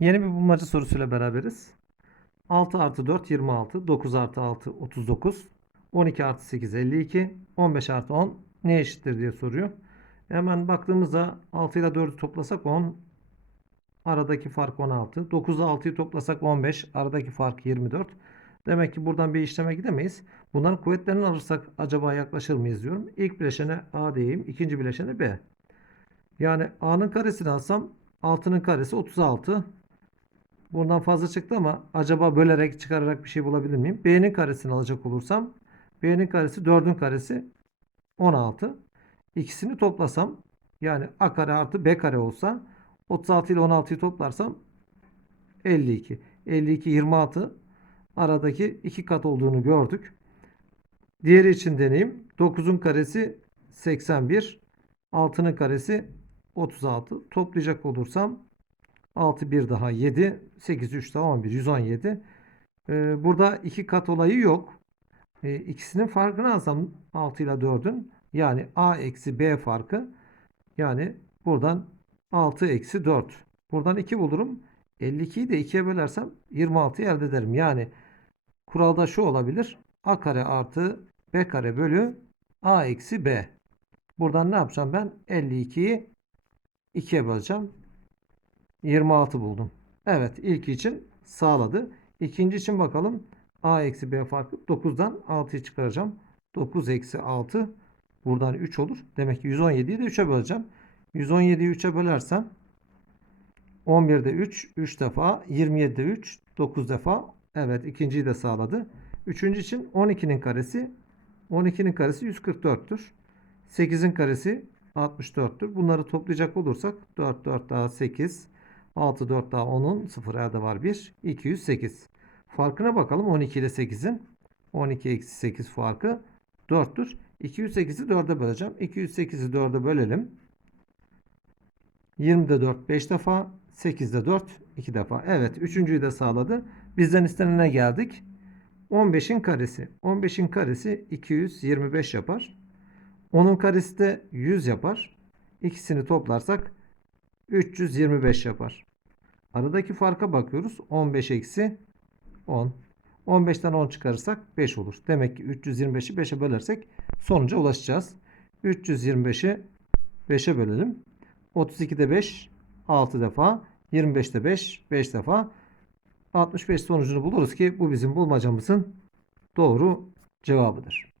Yeni bir bulmaca sorusuyla beraberiz. 6 artı 4 26, 9 artı 6 39, 12 artı 8 52, 15 artı 10 ne eşittir diye soruyor. Hemen baktığımızda 6 ile 4'ü toplasak 10, aradaki fark 16. 9 ile 6'yı toplasak 15, aradaki fark 24. Demek ki buradan bir işleme gidemeyiz. Bunların kuvvetlerini alırsak acaba yaklaşır mıyız diyorum. İlk bileşene A diyeyim, ikinci bileşene B. Yani A'nın karesini alsam 6'nın karesi 36. Buradan fazla çıktı ama acaba bölerek çıkararak bir şey bulabilir miyim? B'nin karesini alacak olursam B'nin karesi 4'ün karesi 16. İkisini toplasam yani A kare artı B kare olsa 36 ile 16'yı toplarsam 52. 52 26 aradaki iki kat olduğunu gördük. Diğeri için deneyim. 9'un karesi 81. 6'nın karesi 36. Toplayacak olursam 6 bir daha 7. 8 3 daha 11. 117. Ee, burada iki kat olayı yok. Ee, ikisinin farkını alsam 6 ile 4'ün yani A eksi B farkı yani buradan 6 eksi 4. Buradan 2 bulurum. 52'yi de 2'ye bölersem 26'yı elde ederim. Yani kuralda şu olabilir. A kare artı B kare bölü A eksi B. Buradan ne yapacağım ben? 52'yi 2'ye böleceğim. 26 buldum. Evet ilk için sağladı. İkinci için bakalım. A eksi B farkı 9'dan 6'yı çıkaracağım. 9 eksi 6 buradan 3 olur. Demek ki 117'yi de 3'e böleceğim. 117'yi 3'e bölersem 11'de 3, 3 defa, 27'de 3, 9 defa. Evet ikinciyi de sağladı. Üçüncü için 12'nin karesi 12'nin karesi 144'tür. 8'in karesi 64'tür. Bunları toplayacak olursak 4 4 daha 8 6 4 daha 10'un 0 elde var 1 208. Farkına bakalım 12 ile 8'in. 12 eksi 8 farkı 4'tür. 208'i 4'e böleceğim. 208'i 4'e bölelim. 20'de 4 5 defa. 8'de 4 2 defa. Evet üçüncüyü de sağladı. Bizden istenene geldik. 15'in karesi. 15'in karesi 225 yapar. 10'un karesi de 100 yapar. İkisini toplarsak 325 yapar. Aradaki farka bakıyoruz. 15 eksi 10. 15'ten 10 çıkarırsak 5 olur. Demek ki 325'i 5'e bölersek sonuca ulaşacağız. 325'i 5'e bölelim. 32'de 5 6 defa. 25'te 5 5 defa. 65 sonucunu buluruz ki bu bizim bulmacamızın doğru cevabıdır.